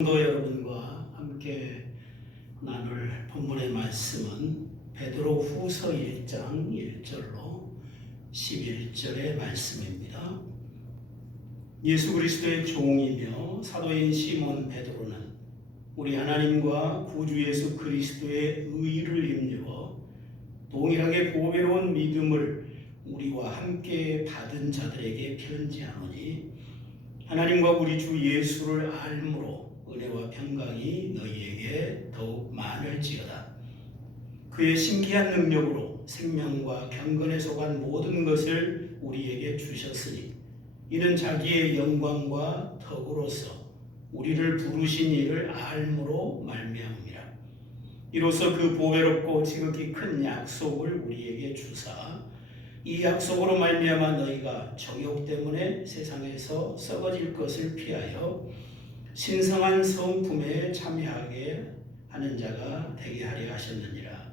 성도 여러분과 함께 나눌 본문의 말씀은 베드로 후서 1장 1절로 11절의 말씀입니다. 예수 그리스도의 종이며 사도인 시몬 베드로는 우리 하나님과 구주 예수 그리스도의 의를 힘입어 동일하게 보배로운 믿음을 우리와 함께 받은 자들에게 편지하노니 하나님과 우리 주 예수를 알므로 은혜와 평강이 너희에게 더욱 많을지어다. 그의 신기한 능력으로 생명과 경건에 속한 모든 것을 우리에게 주셨으니 이는 자기의 영광과 덕으로서 우리를 부르신 이를 알므로 말미암음이라. 이로써 그 보배롭고 지극히 큰 약속을 우리에게 주사 이 약속으로 말미암아 너희가 정욕 때문에 세상에서 썩어질 것을 피하여 신성한 성품에 참여하게 하는 자가 되게 하려 하셨느니라.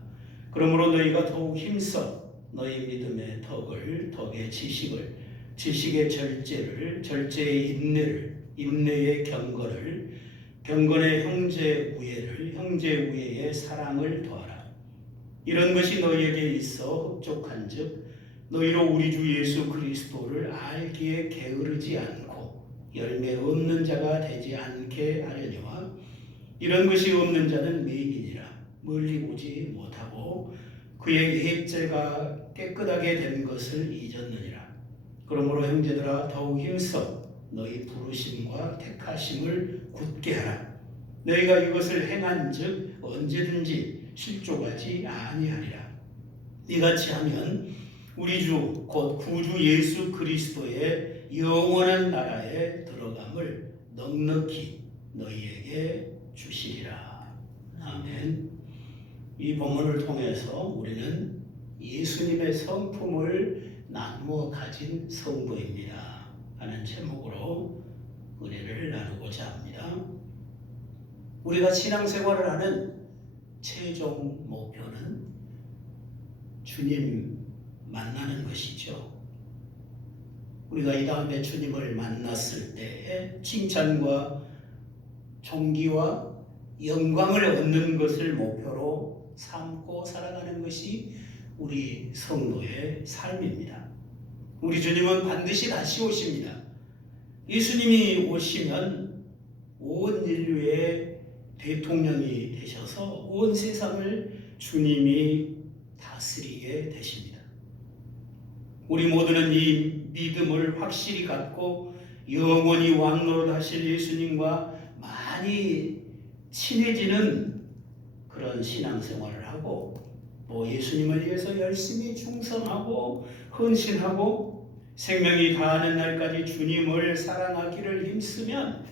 그러므로 너희가 더욱 힘써 너희 믿음의 덕을, 덕의 지식을, 지식의 절제를, 절제의 인내를, 인내의 경건을, 경건의 형제 우애를, 형제 우애의 사랑을 더하라. 이런 것이 너희에게 있어 흡족한즉 너희로 우리 주 예수 그리스도를 알기에 게으르지 않고 열매 없는 자가 되지 않게 하려니와 이런 것이 없는 자는 매인이라 멀리 보지 못하고 그의 예입죄가 깨끗하게 된 것을 잊었느니라. 그러므로 형제들아 더욱 힘써 너희 부르심과 택하심을 굳게 하라. 너희가 이것을 행한즉 언제든지 실족하지 아니하리라. 이같이 하면 우리 주 곧 구주 예수 그리스도의 영원한 나라에 들어감을 넉넉히 너희에게 주시리라. 아멘. 이 본문을 통해서 우리는 예수님의 성품을 나누어 가진 성도입니다 하는 제목으로 은혜를 나누고자 합니다. 우리가 신앙생활을 하는 최종 목표는 주님 만나는 것이죠. 우리가 이 다음에 주님을 만났을 때 칭찬과 존귀와 영광을 얻는 것을 목표로 삼고 살아가는 것이 우리 성도의 삶입니다. 우리 주님은 반드시 다시 오십니다. 예수님이 오시면 온 인류의 대통령이 되셔서 온 세상을 주님이 다스리게 되십니다. 우리 모두는 이 믿음을 확실히 갖고 영원히 왕노릇하실 예수님과 많이 친해지는 그런 신앙생활을 하고 또 예수님을 위해서 열심히 충성하고 헌신하고 생명이 다하는 날까지 주님을 사랑하기를 힘쓰면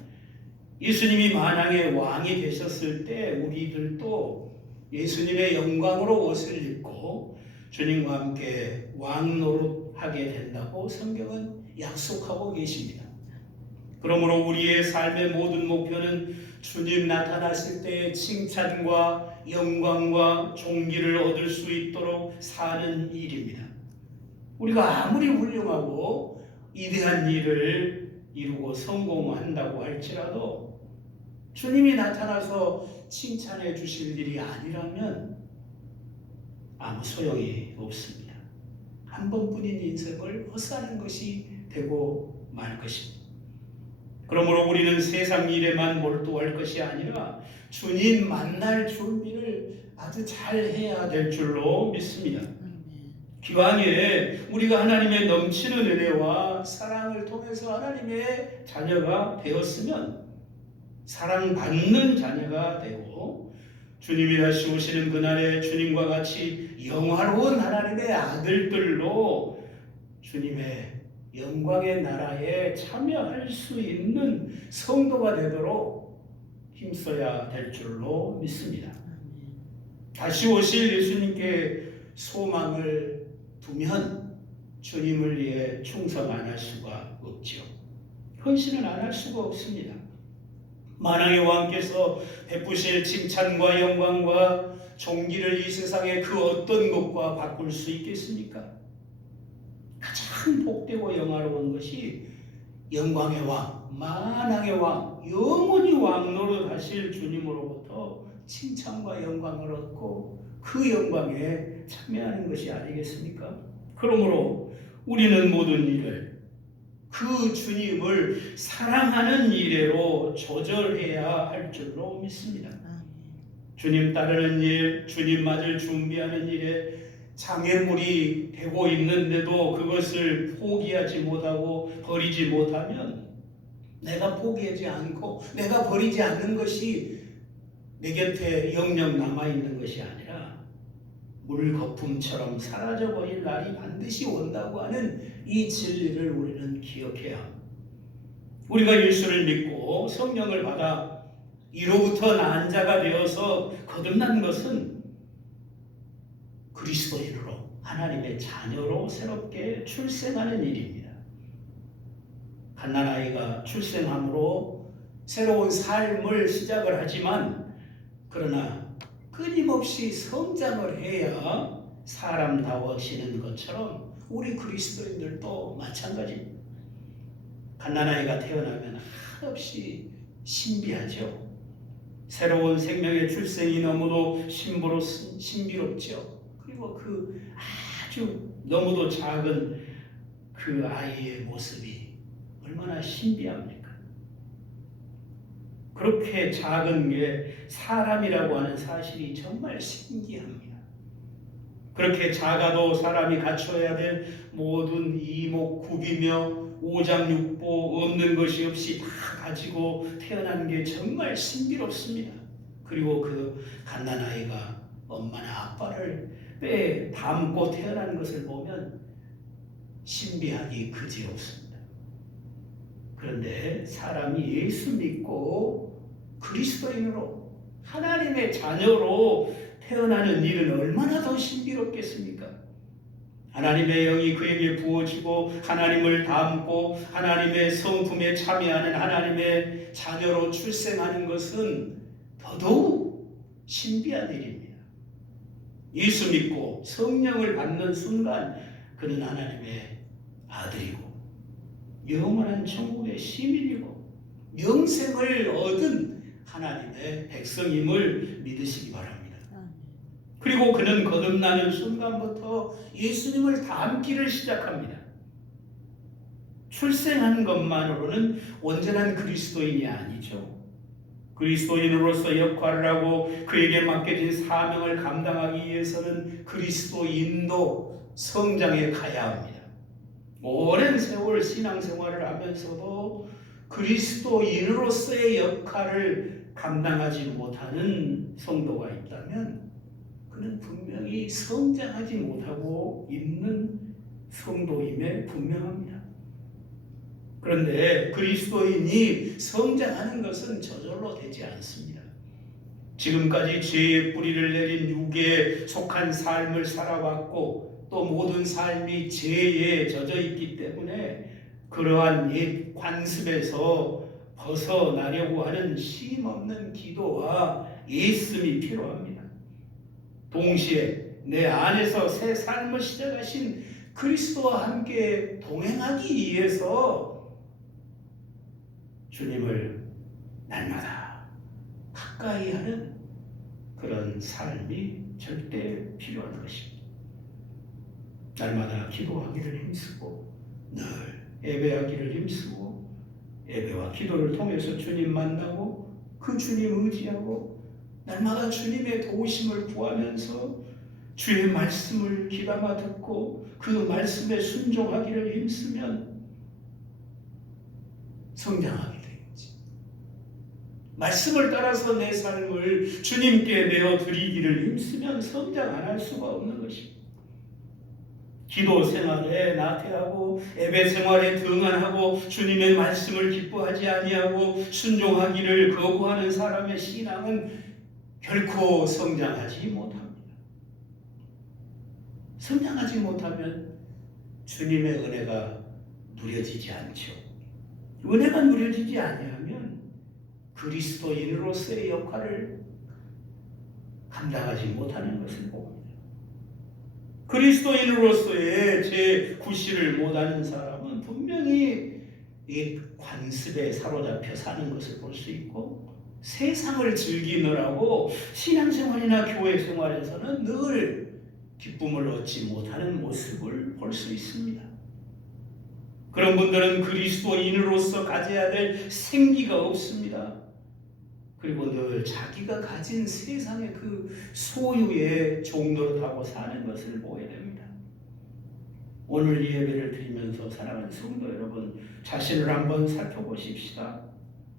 예수님이 만왕의 왕이 되셨을 때 우리들도 예수님의 영광으로 옷을 입고 주님과 함께 왕노릇하게 된다고 성경은 약속하고 계십니다. 그러므로 우리의 삶의 모든 목표는 주님 나타났을 때의 칭찬과 영광과 존귀를 얻을 수 있도록 사는 일입니다. 우리가 아무리 훌륭하고 위대한 일을 이루고 성공한다고 할지라도 주님이 나타나서 칭찬해 주실 일이 아니라면 아무 소용이 없습니다. 한 번뿐인 인생을 헛사는 것이 되고 말 것입니다. 그러므로 우리는 세상 일에만 몰두할 것이 아니라 주님 만날 준비를 아주 잘 해야 될 줄로 믿습니다. 기왕에 우리가 하나님의 넘치는 은혜와 사랑을 통해서 하나님의 자녀가 되었으면 사랑받는 자녀가 되고 주님이 다시 오시는 그날에 주님과 같이 영화로운 하나님의 아들들로 주님의 영광의 나라에 참여할 수 있는 성도가 되도록 힘써야 될 줄로 믿습니다. 다시 오실 예수님께 소망을 두면 주님을 위해 충성 안 할 수가 없죠. 헌신을 안 할 수가 없습니다. 만왕의 왕께서 베푸실 칭찬과 영광과 존귀를 이 세상의 그 어떤 것과 바꿀 수 있겠습니까? 가장 복되고 영화로운 것이 영광의 왕, 만왕의 왕, 영원히 왕노릇 하실 주님으로부터 칭찬과 영광을 얻고 그 영광에 참여하는 것이 아니겠습니까? 그러므로 우리는 모든 일을 그 주님을 사랑하는 일로 조절해야 할 줄로 믿습니다. 주님 따르는 일, 주님 맞을 준비하는 일에 장애물이 되고 있는데도 그것을 포기하지 못하고 버리지 못하면, 내가 포기하지 않고 내가 버리지 않는 것이 내 곁에 영영 남아있는 것이 아니라 물거품처럼 사라져버릴 날이 반드시 온다고 하는 이 진리를 우리는 기억해야 합니다. 우리가 예수를 믿고 성령을 받아 이로부터 난 자가 되어서 거듭난 것은 그리스도인으로 하나님의 자녀로 새롭게 출생하는 일입니다. 갓난아이가 출생함으로 새로운 삶을 시작을 하지만, 그러나 끊임없이 성장을 해야 사람다워지는 것처럼 우리 그리스도인들도 마찬가지입니다. 갓난아이가 태어나면 한없이 신비하죠. 새로운 생명의 출생이 너무도 신비롭죠. 그리고 그 아주 너무도 작은 그 아이의 모습이 얼마나 신비합니까? 그렇게 작은 게 사람이라고 하는 사실이 정말 신기합니다. 그렇게 작아도 사람이 갖춰야 될 모든 이목구비며 오장육부 없는 것이 없이 다 가지고 태어난 게 정말 신비롭습니다. 그리고 그 갓난아이가 엄마나 아빠를 뼈에 담고 태어난 것을 보면 신비하기 그지없습니다. 그런데 사람이 예수 믿고 그리스도인으로 하나님의 자녀로 태어나는 일은 얼마나 더 신비롭겠습니까? 하나님의 영이 그에게 부어지고 하나님을 닮고 하나님의 성품에 참여하는 하나님의 자녀로 출생하는 것은 더더욱 신비한 일입니다. 예수 믿고 성령을 받는 순간 그는 하나님의 아들이고 영원한 천국의 시민이고 영생을 얻은 하나님의 백성임을 믿으시기 바랍니다. 그리고 그는 거듭나는 순간부터 예수님을 닮기를 시작합니다. 출생한 것만으로는 온전한 그리스도인이 아니죠. 그리스도인으로서 역할을 하고 그에게 맡겨진 사명을 감당하기 위해서는 그리스도인도 성장해 가야 합니다. 오랜 세월 신앙생활을 하면서도 그리스도인으로서의 역할을 감당하지 못하는 성도가 있다면 그는 분명히 성장하지 못하고 있는 성도임에 분명합니다. 그런데 그리스도인이 성장하는 것은 저절로 되지 않습니다. 지금까지 죄의 뿌리를 내린 육에 속한 삶을 살아왔고 또 모든 삶이 죄에 젖어 있기 때문에 그러한 옛 관습에서 벗어나려고 하는 쉼없는 기도와 예씀이 필요합니다. 동시에 내 안에서 새 삶을 시작하신 그리스도와 함께 동행하기 위해서 주님을 날마다 가까이 하는 그런 삶이 절대 필요한 것입니다. 날마다 기도하기를 힘쓰고 늘 예배하기를 힘쓰고 예배와 기도를 통해서 주님 만나고 그 주님 의지하고 날마다 주님의 도우심을 구하면서 주의 말씀을 귀담아 듣고 그 말씀에 순종하기를 힘쓰면 성장하게 되겠지. 말씀을 따라서 내 삶을 주님께 내어드리기를 힘쓰면 성장 안 할 수가 없는 것입니다. 기도 생활에 나태하고 예배 생활에 등한하고 주님의 말씀을 기뻐하지 아니하고 순종하기를 거부하는 사람의 신앙은 결코 성장하지 못합니다. 성장하지 못하면 주님의 은혜가 누려지지 않죠. 은혜가 누려지지 아니하면 그리스도인으로서의 역할을 감당하지 못하는 것을 봅니다. 그리스도인으로서의 제 구실을 못하는 사람은 분명히 이 관습에 사로잡혀 사는 것을 볼 수 있고, 세상을 즐기느라고 신앙생활이나 교회생활에서는 늘 기쁨을 얻지 못하는 모습을 볼 수 있습니다. 그런 분들은 그리스도인으로서 가져야 될 생기가 없습니다. 그리고 늘 자기가 가진 세상의 그 소유의 종노릇하고 사는 것을 보게 됩니다. 오늘 이 예배를 드리면서 사랑하는 성도 여러분, 자신을 한번 살펴보십시다.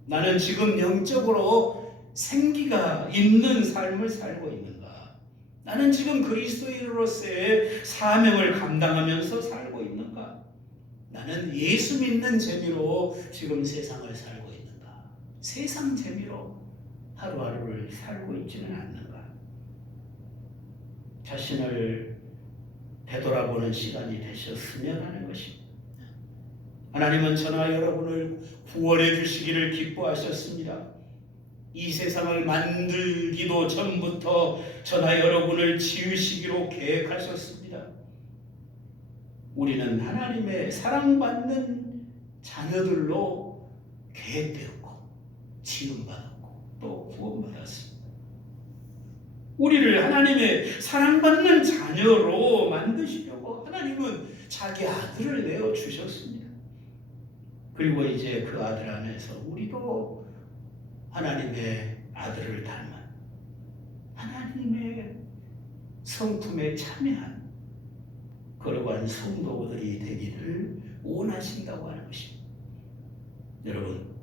나는 지금 영적으로 생기가 있는 삶을 살고 있는가? 나는 지금 그리스도인으로서의 사명을 감당하면서 살고 있는가? 나는 예수 믿는 재미로 지금 세상을 살고 있는가? 세상 재미로 하루하루를 살고 있지는 않는가? 자신을 되돌아보는 시간이 되셨으면 하는 것입니다. 하나님은 저나 여러분을 구원해 주시기를 기뻐하셨습니다. 이 세상을 만들기도 전부터 저나 여러분을 지으시기로 계획하셨습니다. 우리는 하나님의 사랑받는 자녀들로 계획되었고 지음받았고 또 구원받았습니다. 우리를 하나님의 사랑받는 자녀로 만드시려고 하나님은 자기 아들을 내어주셨습니다. 그리고 이제 그 아들 안에서 우리도 하나님의 아들을 닮은 하나님의 성품에 참여한 거룩한 성도들이 되기를 원하신다고 하는 것입니다. 여러분,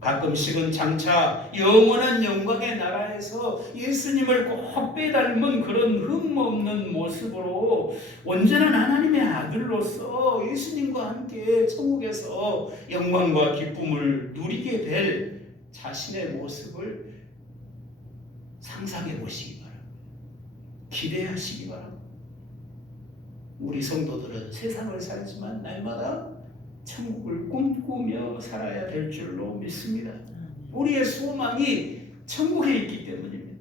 가끔씩은 장차 영원한 영광의 나라에서 예수님을 꼭 빼닮은 그런 흠없는 모습으로 온전한 하나님의 아들로서 예수님과 함께 천국에서 영광과 기쁨을 누리게 될 자신의 모습을 상상해 보시기 바랍니다. 기대하시기 바랍니다. 우리 성도들은 세상을 살지만 날마다 천국을 꿈꾸며 살아야 될 줄로 믿습니다. 우리의 소망이 천국에 있기 때문입니다.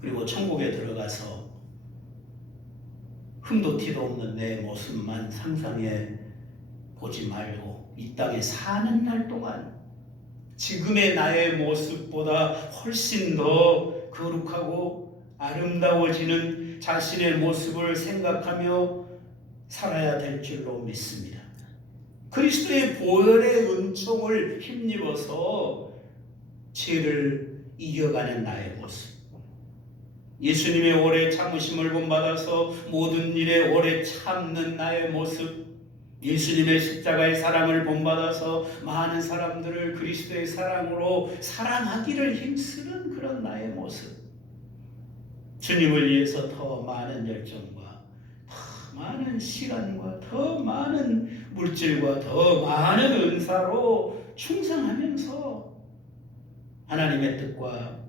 그리고 천국에 들어가서 흠도 티도 없는 내 모습만 상상해 보지 말고 이 땅에 사는 날 동안 지금의 나의 모습보다 훨씬 더 거룩하고 아름다워지는 자신의 모습을 생각하며 살아야 될 줄로 믿습니다. 그리스도의 보혈의 은총을 힘입어서 죄를 이겨가는 나의 모습, 예수님의 오래 참으심을 본받아서 모든 일에 오래 참는 나의 모습, 예수님의 십자가의 사랑을 본받아서 많은 사람들을 그리스도의 사랑으로 사랑하기를 힘쓰는 그런 나의 모습, 주님을 위해서 더 많은 열정과 더 많은 시간과 더 많은 물질과 더 많은 은사로 충성하면서 하나님의 뜻과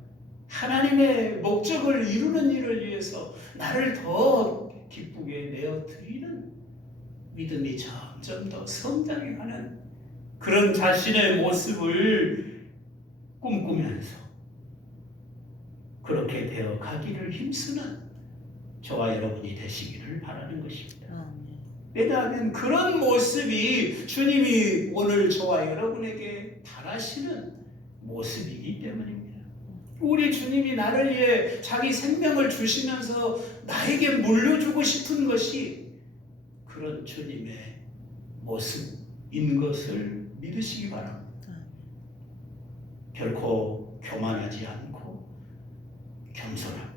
하나님의 목적을 이루는 일을 위해서 나를 더 기쁘게 내어드리는 믿음이 점점 더 성장해가는 그런 자신의 모습을 꿈꾸면서 그렇게 되어 가기를 힘쓰는 저와 여러분이 되시기를 바라는 것입니다. 왜냐하면 그런 모습이 주님이 오늘 저와 여러분에게 바라시는 모습이기 때문입니다. 우리 주님이 나를 위해 자기 생명을 주시면서 나에게 물려주고 싶은 것이 그런 주님의 모습인 것을 믿으시기 바랍니다. 결코 교만하지 않고 겸손하고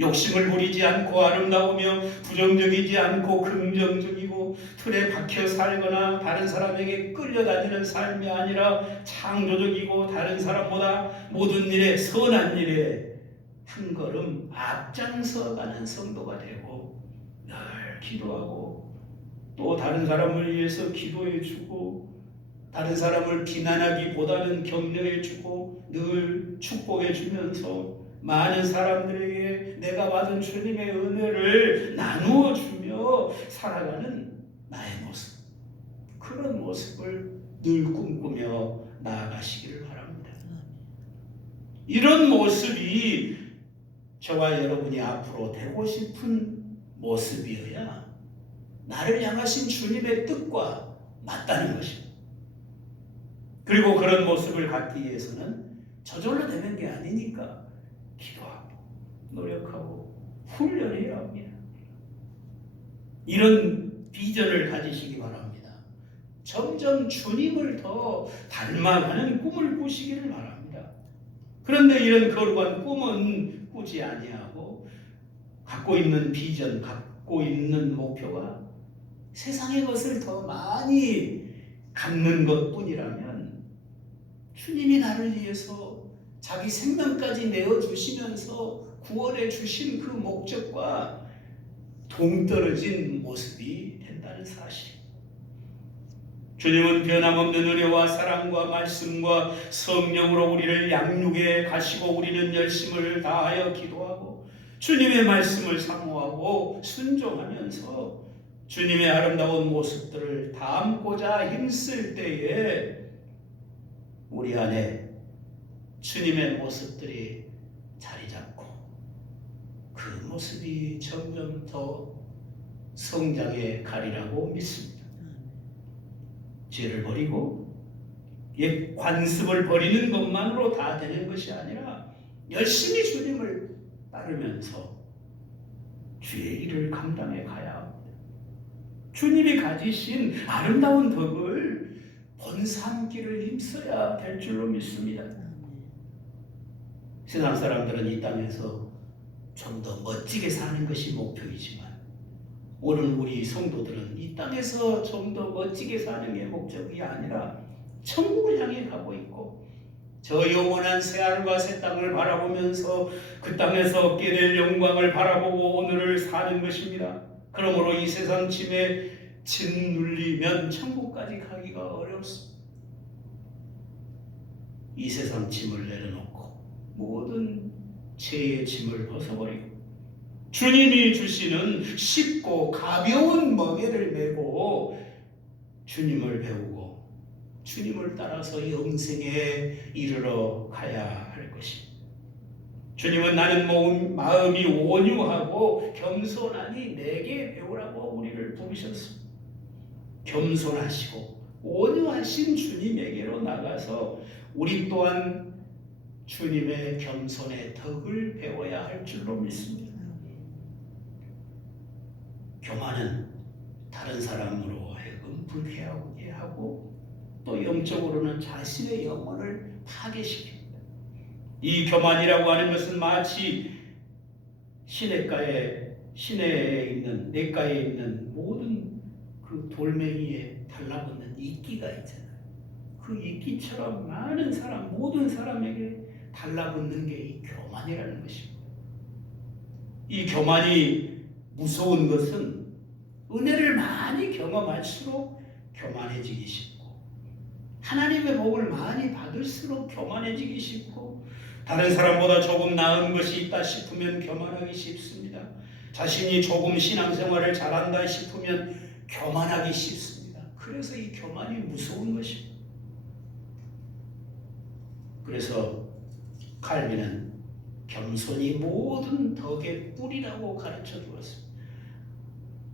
욕심을 부리지 않고 아름다우며 부정적이지 않고 긍정적이고 틀에 박혀 살거나 다른 사람에게 끌려다니는 삶이 아니라 창조적이고 다른 사람보다 모든 일에 선한 일에 한 걸음 앞장서 가는 성도가 되고 늘 기도하고 또 다른 사람을 위해서 기도해 주고 다른 사람을 비난하기보다는 격려해 주고 늘 축복해 주면서 많은 사람들에게 내가 받은 주님의 은혜를 나누어 주며 살아가는 나의 모습, 그런 모습을 늘 꿈꾸며 나아가시기를 바랍니다. 이런 모습이 저와 여러분이 앞으로 되고 싶은 모습이어야 나를 향하신 주님의 뜻과 맞다는 것입니다. 그리고 그런 모습을 갖기 위해서는 저절로 되는 게 아니니까 기도하고 노력하고 훈련해야 합니다. 이런 비전을 가지시기 바랍니다. 점점 주님을 더 닮아가는 꿈을 꾸시기를 바랍니다. 그런데 이런 거룩한 꿈은 꾸지 아니하고 갖고 있는 비전, 갖고 있는 목표가 세상의 것을 더 많이 갖는 것뿐이라면 주님이 나를 위해서 자기 생명까지 내어주시면서 구원해 주신 그 목적과 동떨어진 모습이 된다는 사실. 주님은 변함없는 은혜와 사랑과 말씀과 성령으로 우리를 양육해 가시고 우리는 열심을 다하여 기도하고 주님의 말씀을 사모하고 순종하면서 주님의 아름다운 모습들을 담고자 힘쓸 때에 우리 안에 주님의 모습들이 자리 잡고 그 모습이 점점 더 성장해 가리라고 믿습니다. 죄를 버리고 옛 관습을 버리는 것만으로 다 되는 것이 아니라 열심히 주님을 따르면서 주의 일을 감당해 가야 합니다. 주님이 가지신 아름다운 덕을 본삼기를 힘써야 될 줄로 믿습니다. 세상 사람들은 이 땅에서 좀 더 멋지게 사는 것이 목표이지만 오늘 우리 성도들은 이 땅에서 좀 더 멋지게 사는 게 목적이 아니라 천국을 향해 가고 있고 저 영원한 새하늘과 새 땅을 바라보면서 그 땅에서 얻게 될 영광을 바라보고 오늘을 사는 것입니다. 그러므로 이 세상 짐에 짓눌리면 천국까지 가기가 어렵습니다. 이 세상 짐을 내려놓고 모든 죄의 짐을 벗어버리고 주님이 주시는 쉽고 가벼운 멍에를 메고 주님을 배우고 주님을 따라서 영생에 이르러 가야 할 것입니다. 주님은 나는 마음이 온유하고 겸손하니 내게 배우라고 우리를 부르셨습니다. 겸손하시고 온유하신 주님에게로 나가서 우리 또한 주님의 겸손의 덕을 배워야 할 줄로 믿습니다. 교만은 다른 사람으로 하여금 불쾌하게 하고 또 영적으로는 자신의 영혼을 파괴시킵니다. 이 교만이라고 하는 것은 마치 시내가에 있는 냇가에 있는 모든 그 돌멩이에 달라붙는 이끼가 있잖아요. 그 이끼처럼 많은 사람, 모든 사람에게 달라붙는 게 이 교만이라는 것입니다. 이 교만이 무서운 것은 은혜를 많이 경험할수록 교만해지기 쉽고 하나님의 복을 많이 받을수록 교만해지기 쉽고 다른 사람보다 조금 나은 것이 있다 싶으면 교만하기 쉽습니다. 자신이 조금 신앙생활을 잘한다 싶으면 교만하기 쉽습니다. 그래서 이 교만이 무서운 것입니다. 그래서 칼빈은 겸손이 모든 덕의 뿌리라고 가르쳐 주었습니다.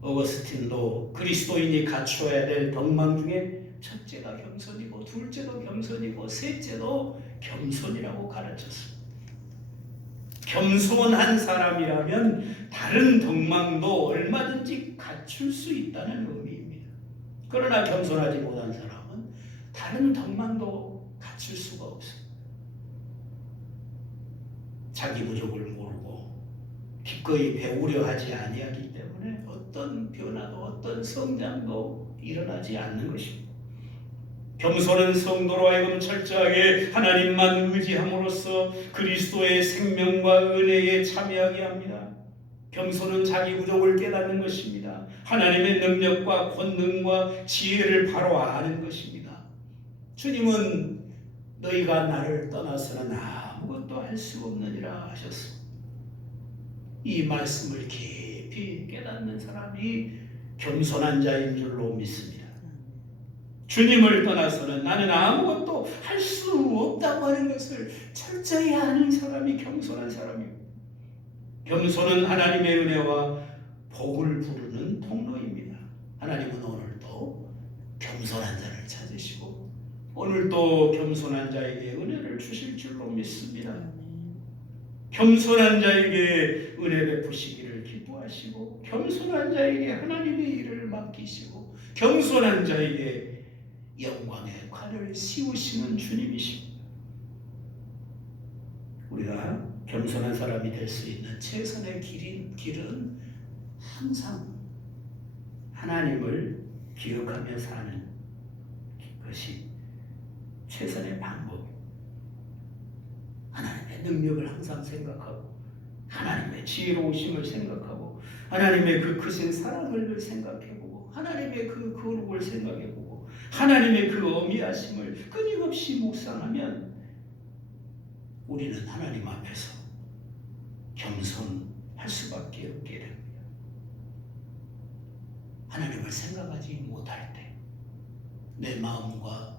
어거스틴도 그리스도인이 갖추어야 될 덕망 중에 첫째가 겸손이고 둘째도 겸손이고 셋째도 겸손이라고 가르쳤습니다. 겸손한 사람이라면 다른 덕망도 얼마든지 갖출 수 있다는 의미입니다. 그러나 겸손하지 못한 사람은 다른 덕망도 갖출 수가 없습니다. 자기 부족을 모르고 기꺼이 배우려 하지 아니하기 때문에 어떤 변화도 어떤 성장도 일어나지 않는 것입니다. 겸손은 성도로 하여금 철저하게 하나님만 의지함으로써 그리스도의 생명과 은혜에 참여하게 합니다. 겸손은 자기 부족을 깨닫는 것입니다. 하나님의 능력과 권능과 지혜를 바로 아는 것입니다. 주님은 너희가 나를 떠나서는 아무것도 할 수 없느니라 하셨습니다. 이 말씀을 깊이 깨닫는 사람이 겸손한 자인 줄로 믿습니다. 주님을 떠나서는 나는 아무것도 할 수 없다고 하는 것을 철저히 아는 사람이 겸손한 사람입니다. 겸손은 하나님의 은혜와 복을 부르는 통로입니다. 하나님은 오늘도 겸손한 자를 찾으시고 오늘 또 겸손한 자에게 은혜를 주실 줄로 믿습니다. 겸손한 자에게 은혜 베푸시기를 기뻐하시고 겸손한 자에게 하나님의 일을 맡기시고 겸손한 자에게 영광의 관을 씌우시는 주님이십니다. 우리가 겸손한 사람이 될 수 있는 최선의 길은 항상 하나님을 기억하며 사는 것이 최선의 방법. 하나님의 능력을 항상 생각하고 하나님의 지혜로우심을 생각하고 하나님의 그 크신 사랑을 생각해보고 하나님의 그 거룩을 생각해보고 하나님의 그 어미하심을 끊임없이 묵상하면 우리는 하나님 앞에서 겸손할 수밖에 없게 됩니다. 하나님을 생각하지 못할 때 내 마음과